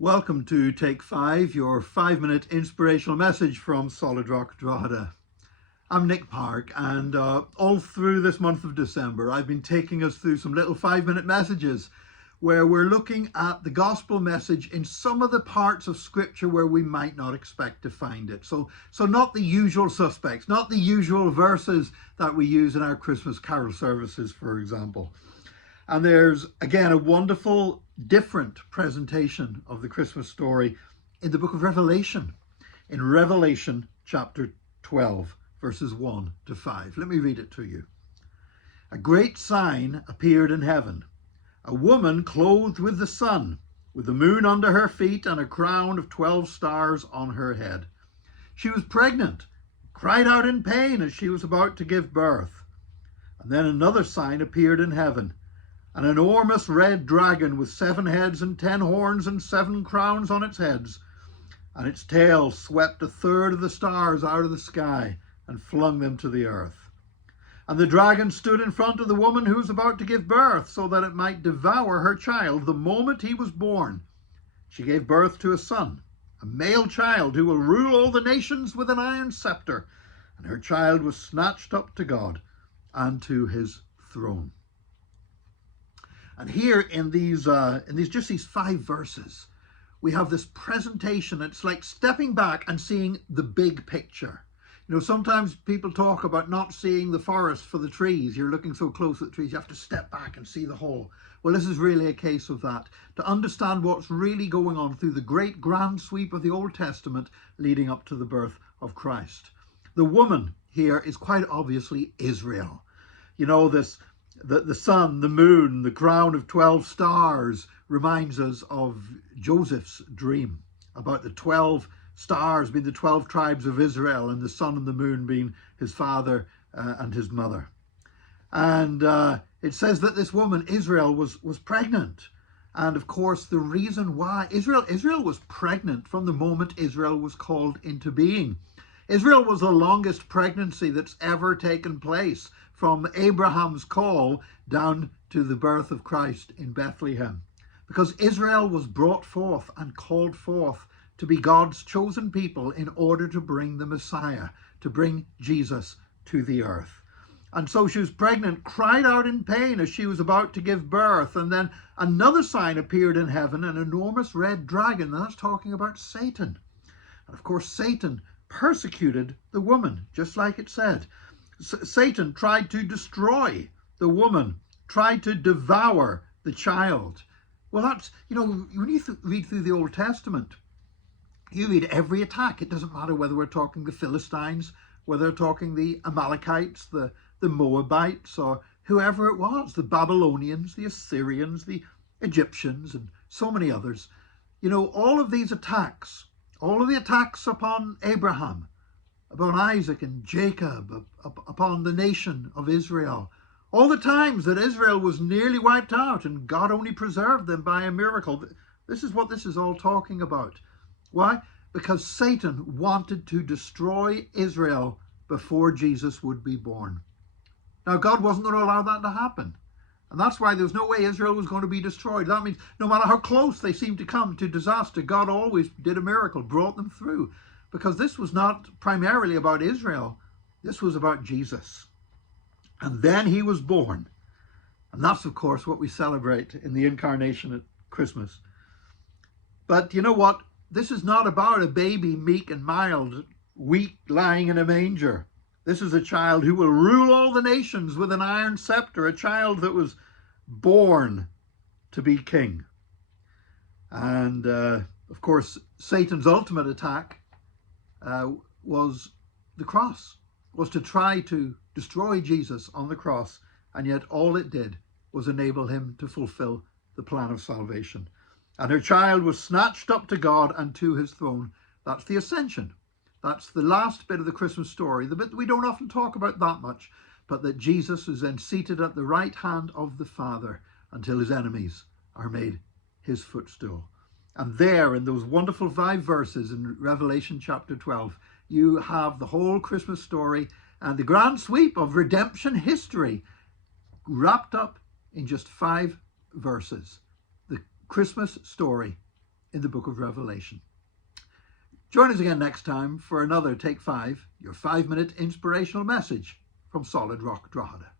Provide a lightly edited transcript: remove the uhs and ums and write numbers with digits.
Welcome to Take 5, your 5-minute inspirational message from Solid Rock, Drogheda. I'm Nick Park, and all through this month of December, I've been taking us through some little 5-minute messages where we're looking at the gospel message in some of the parts of scripture where we might not expect to find it. So not the usual suspects, not the usual verses that we use in our Christmas carol services, for example. And there's, again, a wonderful, different presentation of the Christmas story in the book of Revelation, in Revelation chapter 12, verses 1 to 5. Let me read it to you. A great sign appeared in heaven, a woman clothed with the sun, with the moon under her feet and a crown of 12 stars on her head. She was pregnant, cried out in pain as she was about to give birth. And then another sign appeared in heaven, an enormous red dragon with 7 heads and 10 horns and 7 crowns on its heads, and its tail swept 1/3 of the stars out of the sky and flung them to the earth. And the dragon stood in front of the woman who was about to give birth, so that it might devour her child the moment he was born. She gave birth to a son, a male child who will rule all the nations with an iron scepter, and her child was snatched up to God and to his throne. And here in these 5 verses, we have this presentation. It's like stepping back and seeing the big picture. You know, sometimes people talk about not seeing the forest for the trees. You're looking so close at the trees, you have to step back and see the whole. Well, this is really a case of that. To understand what's really going on through the great grand sweep of the Old Testament leading up to the birth of Christ. The woman here is quite obviously Israel. You know, the sun, the moon, the crown of 12 stars reminds us of Joseph's dream about the 12 stars being the 12 tribes of Israel, and the sun and the moon being his father and his mother. And it says that this woman, Israel, was pregnant. And of course, the reason why Israel was pregnant from the moment Israel was called into being. Israel was the longest pregnancy that's ever taken place, from Abraham's call down to the birth of Christ in Bethlehem. Because Israel was brought forth and called forth to be God's chosen people in order to bring the Messiah, to bring Jesus to the earth. And so she was pregnant, cried out in pain as she was about to give birth. And then another sign appeared in heaven, an enormous red dragon. And that's talking about Satan. And of course, Satan persecuted the woman, just like it said. Satan tried to destroy the woman, tried to devour the child. Well, that's, you know, when you read through the Old Testament, you read every attack. It doesn't matter whether we're talking the Philistines, whether we're talking the Amalekites, the Moabites, or whoever it was, the Babylonians, the Assyrians, the Egyptians, and so many others. You know, all of these attacks, all of the attacks upon Abraham, upon Isaac and Jacob, upon the nation of Israel, all the times that Israel was nearly wiped out and God only preserved them by a miracle. This is what this is all talking about. Why? Because Satan wanted to destroy Israel before Jesus would be born. Now, God wasn't going to allow that to happen. And that's why there's no way Israel was going to be destroyed. That means no matter how close they seemed to come to disaster, God always did a miracle, brought them through. Because this was not primarily about Israel. This was about Jesus. And then he was born. And that's, of course, what we celebrate in the incarnation at Christmas. But you know what? This is not about a baby meek and mild, weak, lying in a manger. This is a child who will rule all the nations with an iron scepter, a child that was born to be king. And, of course, Satan's ultimate attack was the cross, was to try to destroy Jesus on the cross, and yet all it did was enable him to fulfill the plan of salvation. And her child was snatched up to God and to his throne. That's the ascension. That's the last bit of the Christmas story, the bit that we don't often talk about that much, but that Jesus is then seated at the right hand of the Father until his enemies are made his footstool. And there, in those wonderful 5 verses in Revelation chapter 12, you have the whole Christmas story and the grand sweep of redemption history wrapped up in just 5 verses. The Christmas story in the book of Revelation. Join us again next time for another Take 5, your 5-minute inspirational message from Solid Rock Drogheda.